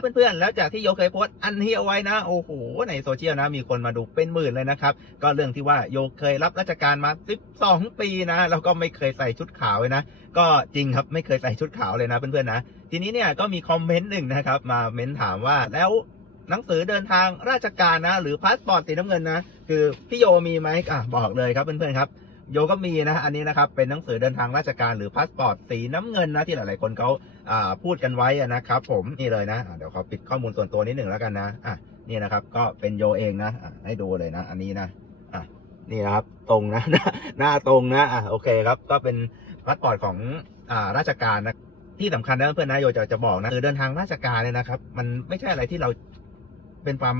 เพื่อนๆแล้วจากที่โยเคยโพสต์อันนี้เอาไว้นะโอ้โหในโซเชียลนะมีคนมาดูเป็นหมื่นเลยนะครับก็เรื่องที่ว่าโยเคยรับราชการมา 12 ปีนะแล้วก็ไม่เคยใส่ชุดขาวเลยนะ ก็จริงครับไม่เคยใส่ชุดขาวเลยนะเพื่อนๆนะทีนี้เนี่ยก็มีคอมเมนต์หนึ่งนะครับมาเม้นถามว่าแล้วหนังสือเดินทางราชการนะ หรือพาสปอร์ตสีน้ำเงินนะ คือพี่โยมีไหมอะบอกเลยครับเพื่อนๆครับ โยก็มีนะอันนี้นะครับเป็นหนังสือเดินทางราชการหรือพาสปอร์ตสีน้ำเงินนะที่หลาย ๆ คนเขาพูดกันไว้นะครับผมนี่เลยนะเดี๋ยวขอปิดข้อมูลส่วนตัวนิดหนึ่งแล้วกันนะอะนี่นะครับก็เป็นโยเองนะให้ดูเลยนะ อันนี้นะอะนี่นะครับตรงนะหน้าตรงนะอะโอเคครับก็เป็นพาสปอร์ตของอ่าราชการนะที่สำคัญนะเพื่อนนะโยจะจะบอกนะคือเดินทางราชการเนี่ยนะครับ มันไม่ใช่อะไรที่เราเป็นความ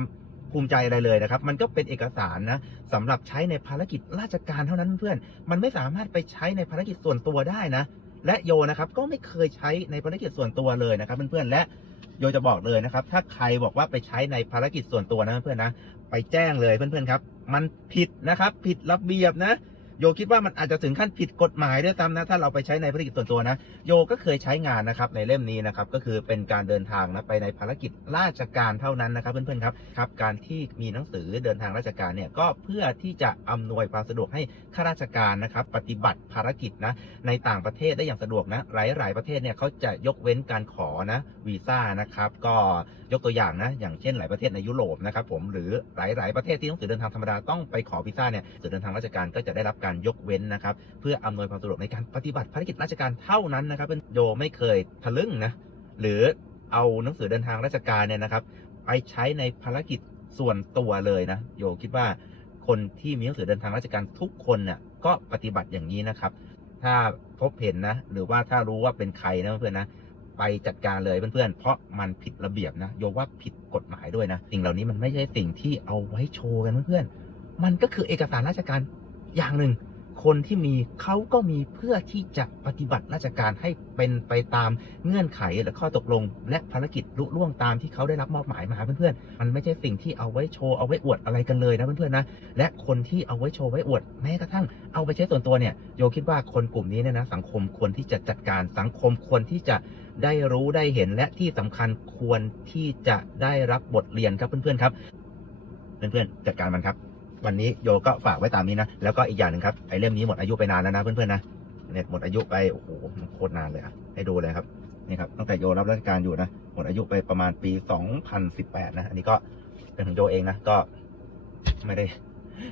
ภูมิใจอะไรเลยนะครับ มันก็เป็นเอกสารนะสำหรับใช้ในภารกิจราชการเท่านั้นเพื่อน มันไม่สามารถไปใช้ในภารกิจส่วนตัวได้นะ และโยนะครับก็ไม่เคยใช้ในภารกิจส่วนตัวเลยนะครับเพื่อนๆและโยจะบอกเลยนะครับ ถ้าใครบอกว่าไปใช้ในภารกิจส่วนตัวนะเพื่อนนะ ไปแจ้งเลยเพื่อนๆครับ มันผิดนะครับ ผิดระเบียบนะ โยคิดว่ามันอาจจะถึงขั้นผิดกฎหมายด้วยซ้ำนะถ้าเราไปใช้ในภารกิจส่วนตัวนะ โยก็เคยใช้งานนะครับในเล่มนี้นะครับก็คือเป็นการเดินทางนะไปในภารกิจราชการเท่านั้นนะครับเพื่อนๆครับครับการที่มีหนังสือเดินทางราชการเนี่ยก็เพื่อที่จะอำนวยความสะดวกให้ข้าราชการนะครับปฏิบัติภารกิจนะในต่างประเทศได้อย่างสะดวกนะหลาย ๆ ประเทศเนี่ยเขาจะยกเว้นการขอนะวีซ่านะครับก็ยกตัวอย่างนะอย่างเช่นหลายประเทศในยุโรปนะครับผมหรือหลาย ๆ ประเทศที่หนังสือเดินทางธรรมดาต้องไปขอวีซ่าเนี่ยหนังสือเดินทางราชการก็จะได้รับการยกเว้นนะครับ เพื่ออำนวยความสะดวกในการปฏิบัติภารกิจราชการเท่านั้นนะครับเป็นโยไม่เคยทะลึ่งนะหรือเอาหนังสือเดินทางราชการเนี่ยนะครับไปใช้ในภารกิจส่วนตัวเลยนะโยคิดว่าคนที่มีหนังสือเดินทางราชการทุกคนเนี่ยก็ปฏิบัติอย่างนี้นะครับ ถ้าพบเห็นนะ หรือว่าถ้ารู้ว่าเป็นใครนะเพื่อนนะไปจัดการเลยเพื่อนๆ เพราะมันผิดระเบียบนะ โยว่าผิดกฎหมายด้วยนะ สิ่งเหล่านี้มันไม่ใช่สิ่งที่เอาไว้โชว์กันเพื่อนๆ มันก็คือเอกสารราชการ อย่างหนึ่ง คนที่มีเขาก็มีเพื่อที่จะปฏิบัติราชการให้เป็นไปตามเงื่อนไขและข้อตกลง และภารกิจลุล่วงตามที่เขาได้รับมอบหมายมาเพื่อนๆมันไม่ใช่สิ่งที่เอาไว้โชว์เอาไว้อวดอะไรกันเลยนะเพื่อนๆนะและคนที่เอาไว้โชว์ไว้อวดแม้กระทั่งเอาไปใช้ส่วนตัวเนี่ยโยคิดว่าคนกลุ่มนี้เนี่ยนะสังคมควรที่จะจัดการสังคมควรที่จะได้รู้ได้เห็นและที่สำคัญควรที่จะได้รับบทเรียนครับเพื่อนๆครับ เพื่อนๆจัดการมันครับ วันนี้โยก็ฝากไว้ตามนี้นะ แล้วก็อีกอย่างหนึ่งครับไอเล่มนี้หมดอายุไปนานแล้วนะเพื่อนๆนะเนี่ยหมดอายุไปโอ้โหโคตรนานเลยอะให้ดูเลยครับนี่ครับตั้งแต่โยรับราชการอยู่นะหมดอายุไปประมาณปี 2018 นะ อันนี้ก็เป็นของโยเองนะก็ไม่ได้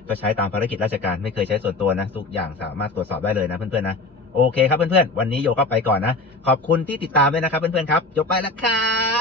ก็ใช้ตามภารกิจราชการไม่เคยใช้ส่วนตัวนะ ทุกอย่างสามารถตรวจสอบได้เลยนะเพื่อนๆนะโอเคครับเพื่อนๆวันนี้โยก็ไปก่อนนะ ขอบคุณที่ติดตามด้วยนะครับเพื่อนๆครับโยไปแล้วครับ